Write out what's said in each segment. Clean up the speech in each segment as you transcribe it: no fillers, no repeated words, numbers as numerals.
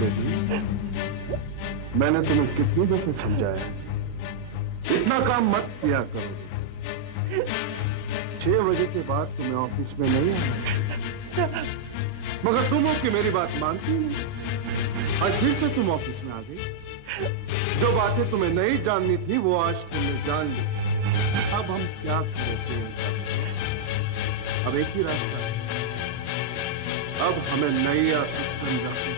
बेटी, मैंने तुम्हें कितनी दफे समझाया, इतना काम मत किया करो। 6 बजे के बाद तुम्हें ऑफिस में नहीं आना, मगर तुम हो कि मेरी बात मानती नहीं। आज फिर से तुम ऑफिस में आ गई। जो बातें तुम्हें नहीं जाननी थी वो आज तुमने जान ली। अब हम क्या करें? अब एक ही रास्ता है, अब हमें नई सिस्टम रखनी।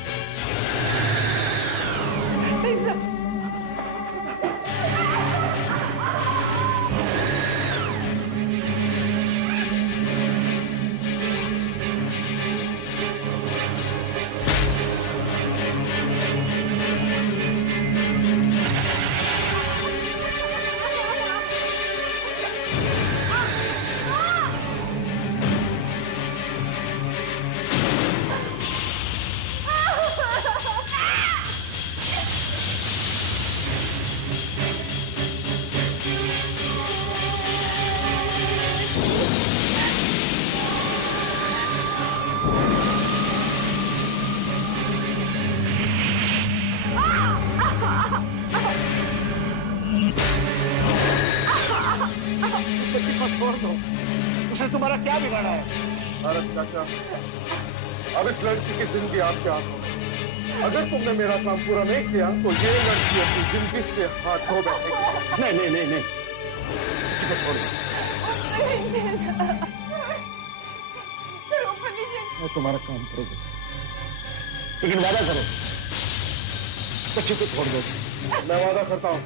उसने तुम्हारा क्या बिगाड़ा है? भारत चाचा, अब इस लड़की की जिंदगी आपके हाथों में। अगर तुमने मेरा काम पूरा नहीं किया तो ये लड़की अपनी जिंदगी से हाथ धो बैठेगी। नहीं नहीं नहीं नहीं, मैं तुम्हारा काम करोगे, लेकिन वादा करो बच्चे को छोड़ दो। मैं वादा करता हूँ।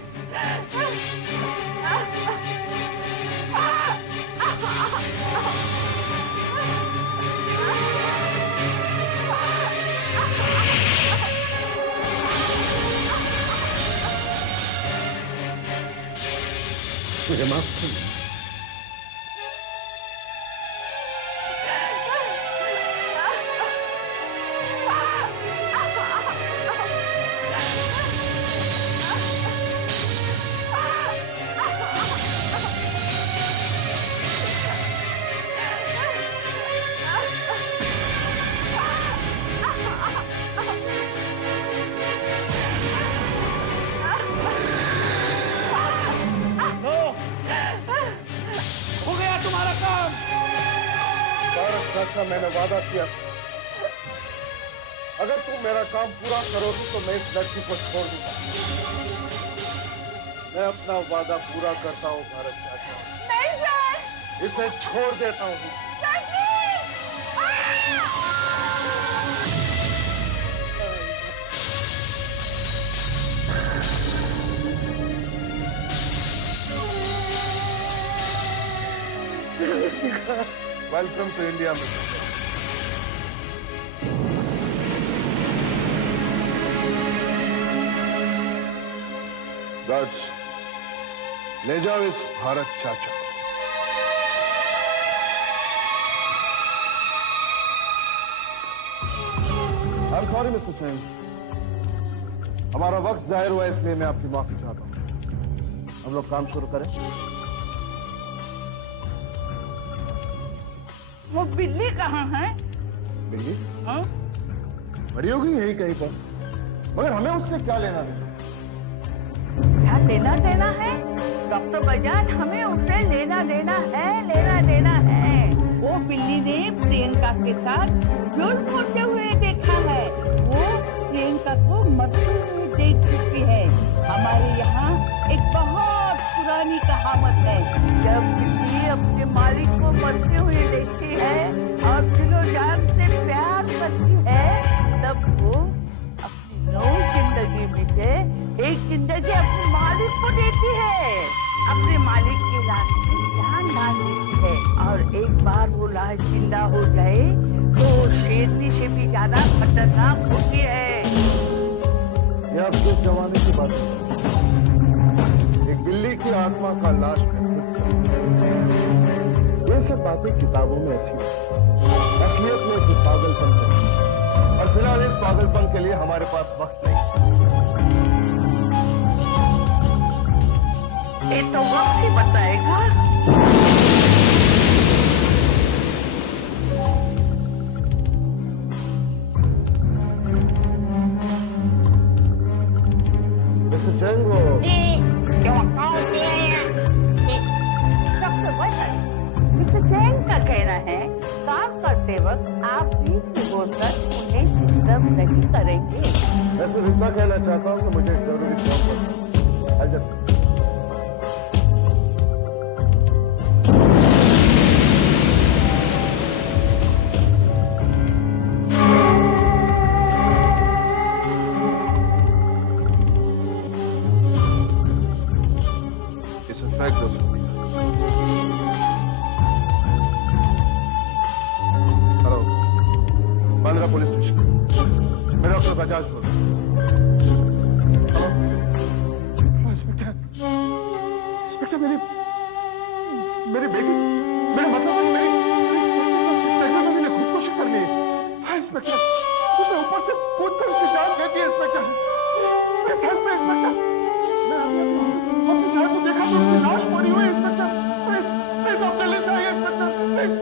मुझे माफ करो। चाचा, मैंने वादा किया, अगर तुम मेरा काम पूरा करोगी तो मैं इस लड़की को छोड़ दूंगा। मैं अपना वादा पूरा करता हूँ भारत चाचा। नहीं सर, इसे छोड़ देता हूँ। वेलकम टू इंडिया में। गार्ड्स, ले जाओ इस भारत चाचा। I'm sorry, मिस्टर सेन, हमारा वक्त जाहिर हुआ इसलिए मैं आपकी माफी चाहता हूं। हम लोग काम शुरू करें। वो बिल्ली कहाँ है? बिल्ली? हाँ? बड़ी होगी यही कहीं पर, मगर हमें उससे क्या लेना देना? क्या लेना देना है? डॉक्टर बजाज, हमें उससे लेना देना है, लेना देना है। वो बिल्ली ने प्रियंका के साथ जुल्म होते हुए देखा है। वो प्रियंका को मरते हुए देख चुकी है। हमारे यहाँ एक बहुत पुरानी कहावत है, जब बिल्ली अपने मालिक को मरते हुए देखती है और दिलो जान से प्यार करती है, तब वो अपनी नई जिंदगी में से एक जिंदगी अपने मालिक को देती है, अपने मालिक के लाश में जान डाल देती है। और एक बार वो लाश जिंदा हो जाए तो शेरनी से भी ज्यादा खतरनाक होती है। ये आप किस जमाने की बात है? एक बिल्ली की आत्मा का लाश में ये सब बातें किताबों में अच्छी है, असलियत में कुछ पागलपन है, और फिलहाल इस पागलपन के लिए हमारे पास वक्त नहीं। ये तो वक्त ही बताएगा। Mister Chango. Doctor Bajaj, mister Chang का कहना है काम करते वक्त आप बीच से बोलकर उन्हें डिस्टर्ब नहीं करेंगे। मैं सिर्फ इतना कहना चाहता हूँ कि मुझे एक जरूरी काम है। Hello, Bandra police station. मैं डॉक्टर बजाज बोल रहा हूँ। Hello, inspector. इंस्पेक्टर, मेरी बेटी, मेरा मतलब मेरी ने खुदकुशी कर ली। हाँ इंस्पेक्टर, उसने ऊपर से कूद कर उसकी जान दे दी। इंस्पेक्टर, मेरे साथ में इंस्पेक्टर, मैं अपने जान को देखा तो उसकी लाश पड़ी हुई। इंस्पेक्टर प्लीज, प्लीज आप जल्दी से आइए। Inspector please.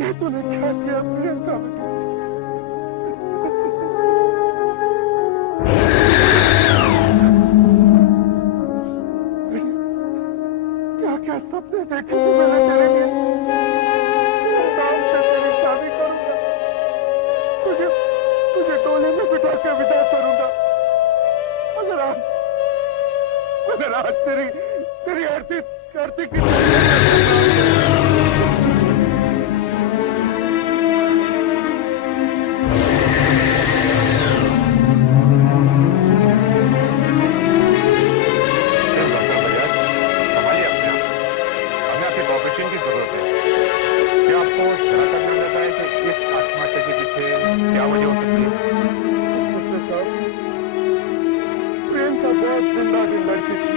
ये तूने क्या किया प्रियंका? क्या क्या सपने देखे थे मैंने तेरे लिए। नाम से तेरी शादी करूंगा, तुझे टोले में बिठा के विदा करूंगा। मगर आज तेरी आरती की की जरूरत है। क्या आपको धरातल मिल जाता है कि इस आत्महत्या के पीछे क्या वजह हो सकती है? प्रियंका बहुत जिंदा दिल लड़की थी,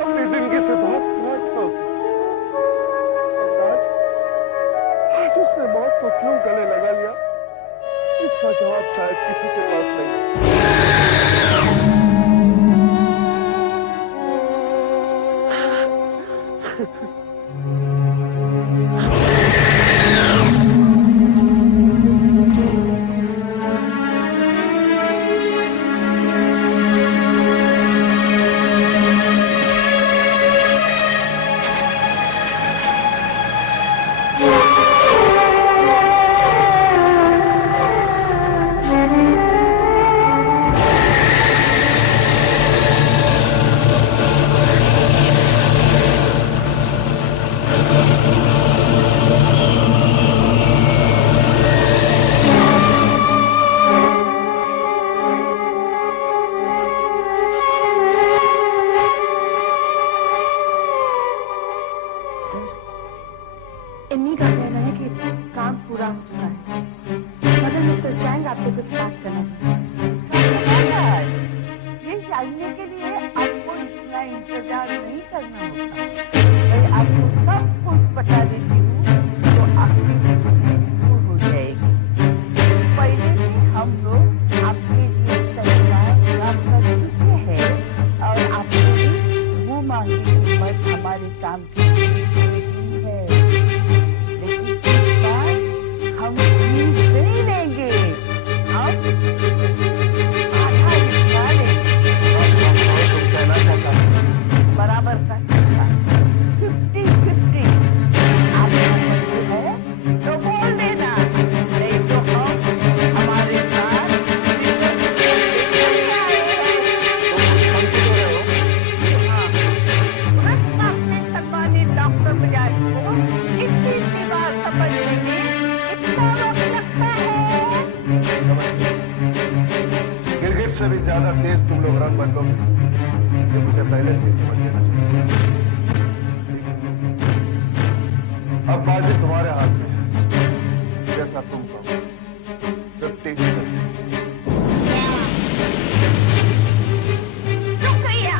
अपनी जिंदगी से बहुत प्यार था उसे। आज उसने मौत को क्यों गले लगा लिया, इसका जवाब शायद किसी के पास नहीं है। इन्हीं का कहना है कि काम पूरा हो चुका है, मगर मिस्टर चैंग आपसे कुछ बात करना चाहते हैं। ये जानने के लिए आपको इतना इंतजार नहीं करना होता। मैं आपको सब कुछ बता देती हूँ तो आपकी जिंदगी दूर हो जाएगी। पहले से हम लोग आपके लिए तैयार काम कर चुके हैं और आपको भी वो मांगी कीमत हमारे काम की है। हम फीस नहीं लेंगे, हम आधा हिस्सा लेंगे। तुम कहना चाहता है बराबर का हिस्सा 50-50। आपका मंजूर है तो बोल देना, नहीं तो हम हमारे साथ अपने सम्मानित डॉक्टर बजाज को इतनी बार समझने में गिरगिट से भी ज्यादा तेज तुम लोग रंग बदलोगे, ये मुझे पहले से समझ लेना चाहिए। अब बाजी तुम्हारे हाथ में है, जैसा तुम कहो। 50-50। शुक्रिया।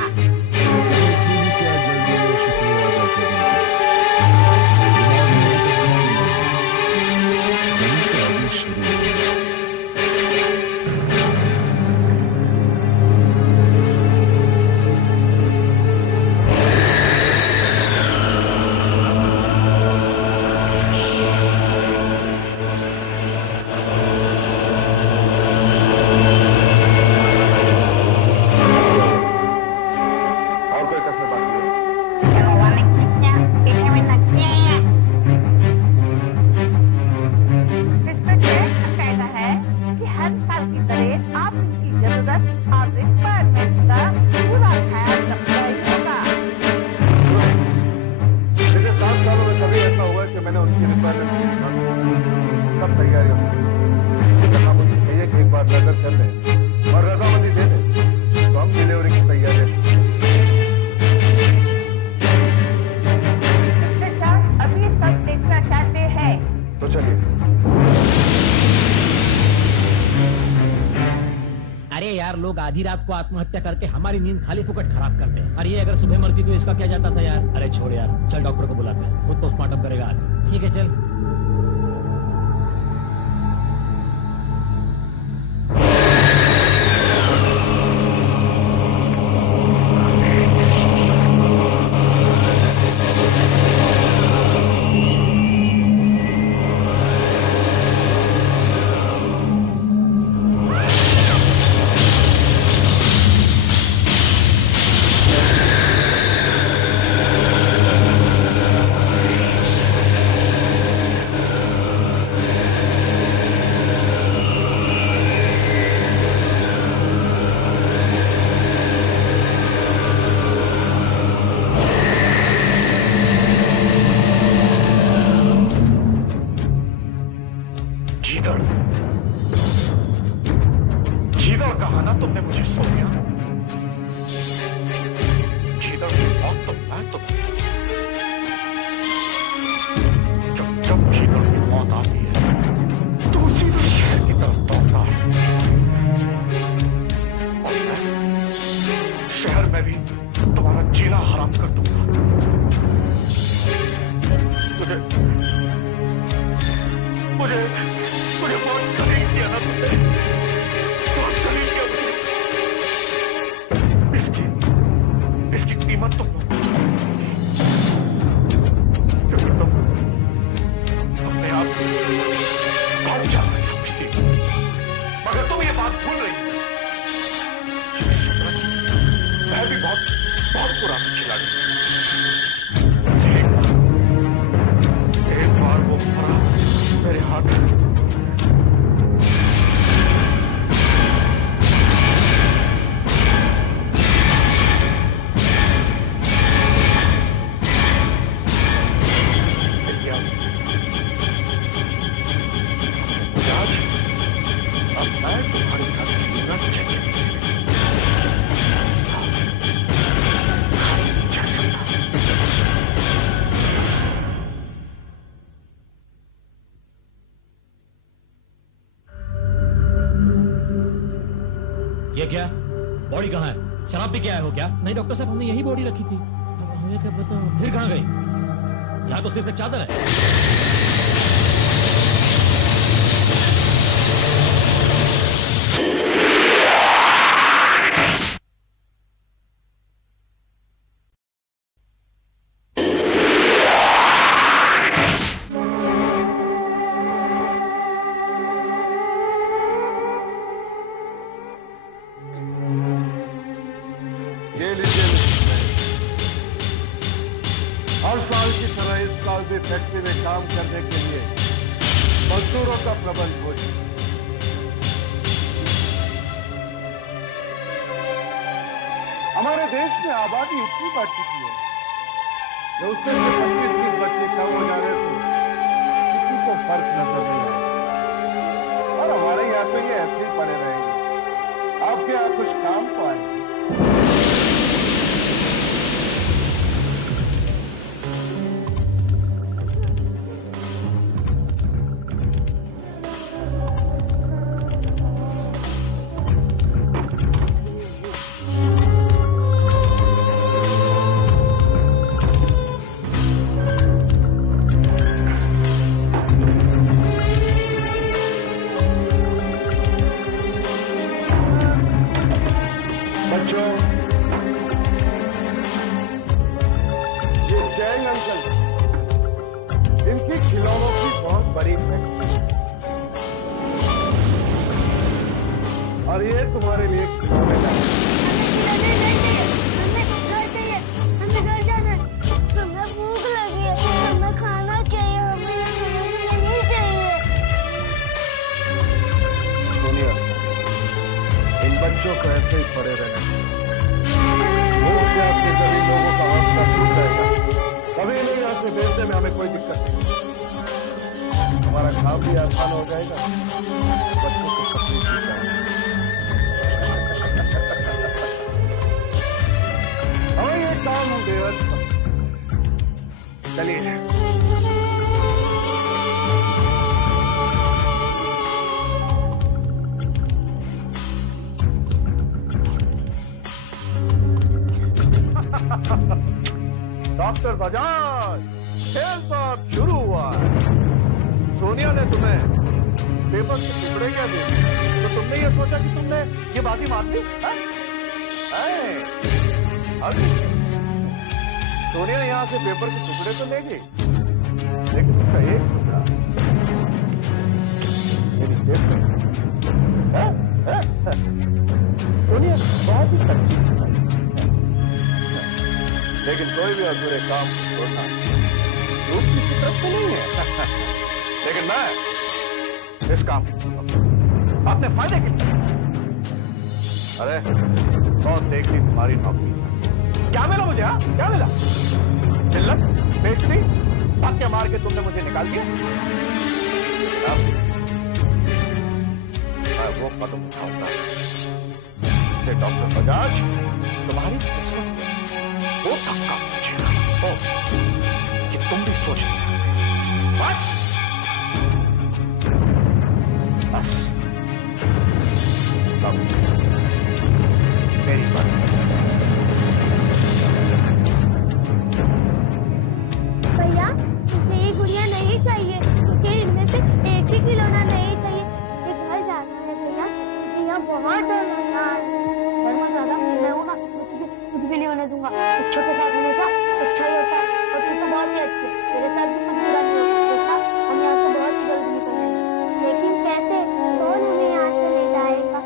तैयारी सहाबुद्दीन कहिए कि एक बार नजर कर लें और रजामंदी दे दें तो हम डिलीवरी की तैयारी अभी सब देखना चाहते हैं। तो चलिए। अरे यार, लोग आधी रात को आत्महत्या करके हमारी नींद खाली फुकट खराब करते हैं। अरे ये अगर सुबह मरती तो इसका क्या जाता था यार। अरे छोड़ यार, चल डॉक्टर को बुलाते हैं, खुद पोस्टमार्टम करेगा आज। ठीक है चल। गीदड़ कहा ना तुमने मुझे सोनिया। गीदड़ की मौत तो मैं तुम्हें, जब गीदड़ की मौत आती है तो सीधे शहर की तरफ दौड़ता है और मैं शहर में भी तुम्हारा जीना हराम कर दूंगा। मुझे बहुत शरीर किया ना तुमने, बहुत शरीर किया मुझे। इसकी कीमत तुम लोग क्योंकि तुम अपने आप बहुत ज्यादा समझती हो, मगर तुम ये बात भूल रही हो मैं भी बहुत पुराना खिलाड़ी। एक बार वो खरा मेरे हाथ में ये क्या? बॉडी कहाँ है? शराब भी क्या है हो क्या? नहीं डॉक्टर साहब, हमने यही बॉडी रखी थी। अब हमें क्या पता फिर कहाँ गई? यहाँ तो सिर्फ एक चादर है। ये लीजिए, हर साल की तरह इस साल भी फैक्ट्री में काम करने के लिए मजदूरों का प्रबंध हो जाए। हमारे देश में आबादी इतनी बढ़ चुकी है कि उससे 25-30 बच्चे कम हो जा रहे थे, किसी को फर्क नजर नहीं आया और हमारे यहाँ तो ये ऐसे ही पड़े रहेंगे। आपके यहाँ कुछ काम तो आएंगे। बच्चों, ये चैंग अंकल, इनकी खिलौनों की बहुत बड़ी फैक्ट्री है और ये तुम्हारे लिए खिलौने का हमें घर जाना है, हमें भूख लगी है, हमें खाना चाहिए, हमें नहीं चाहिए। सोनिया, इन बच्चों को ऐसे ही पड़े रहना। भूख से आपके गरीब लोगों का हौसला टूट जाएगा। कभी नहीं आपको भेजने में हमें कोई दिक्कत नहीं। तुम्हारा काम भी आसान हो जाएगा, बच्चों को तकलीफ भी जाएगी। हमें ये काम बेहद चलिए। डॉक्टर बजाज, खेल तो अब शुरू हुआ है। सोनिया ने तुम्हें पेपर से टुकड़े क्या दिए, तो तुमने ये सोचा कि तुमने ये बाजी मार दी? सोनिया यहां से पेपर के टुकड़े तो ले गई, लेकिन उसका एक टुकड़ा मेरी जेब में। सोनिया बहुत ही अच्छी, लेकिन कोई भी अधूरे काम को छोड़ना रूप की तरफ से नहीं है। लेकिन मैं इस काम को अपने फायदे के लिए। अरे बहुत देख ली तुम्हारी नौकरी, क्या मिला मुझे? क्या मिला? जिल्लत, बेइज्जती, धक्के मार के तुमने मुझे निकाल दिया। मैं वो कदम उठाऊंगा जिससे डॉक्टर बजाज तुम्हारी किस्मत में वो धक्का पहुंचेगा कि तुम भी सोच नहीं सकते। बस तब मेरी बात भैया, मुझे ये गुड़िया नहीं चाहिए, क्योंकि इनमें से एक ही खिलौना नहीं चाहिए। मुझे घर जाना है भैया, मुझे यहाँ बहुत डर लग रहा है। घर में ज्यादा मैं हूँ ना, कुछ भी नहीं होने दूंगा। बच्चों के साथ हमेशा अच्छा ही होता है, और तू तो बहुत ही अच्छी, तेरे साथ भी कुछ बुरा नहीं होता। हम यहाँ से बहुत ही जल्दी निकल जाएंगे। लेकिन कैसे? कौन हमें यहाँ से ले जाएगा?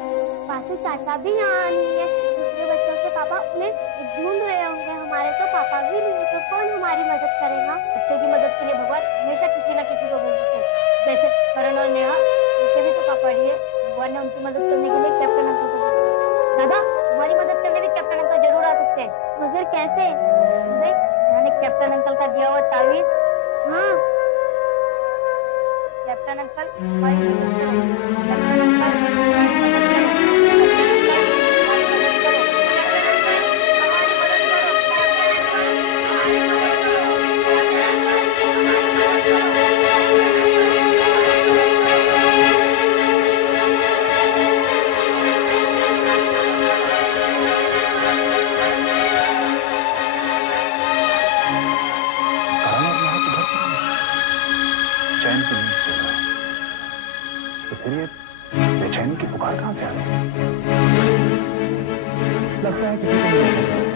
पासू चाचा भी यहाँ नहीं है, दूसरे बच्चों के पापा उन्हें ढूंढ रहे होंगे। हमारे तो पापा भी नहीं है, तो कौन हमारी मदद करेगा? बच्चों की मदद के लिए भगवान हमेशा किसी न किसी को भेजते हैं। जैसे करण और नेहा, उनके भी तो पापा नहीं है, भगवान ने उनकी मदद करने के लिए कैप्टन अंकल को भेजा। दादा, हमारी मदद करने भी कैप्टन अंकल जरूर आ सकते हैं। मगर कैसे? मैंने कैप्टन अंकल का दिया हुआ तावीज। हाँ, कैप्टन अंकल हमारी मदद करो। कैप्टन अंकल चैन की नींद सो रहा है, तो फिर ये बेचैनी की पुकार कहां से आ गई? लगता है किसी को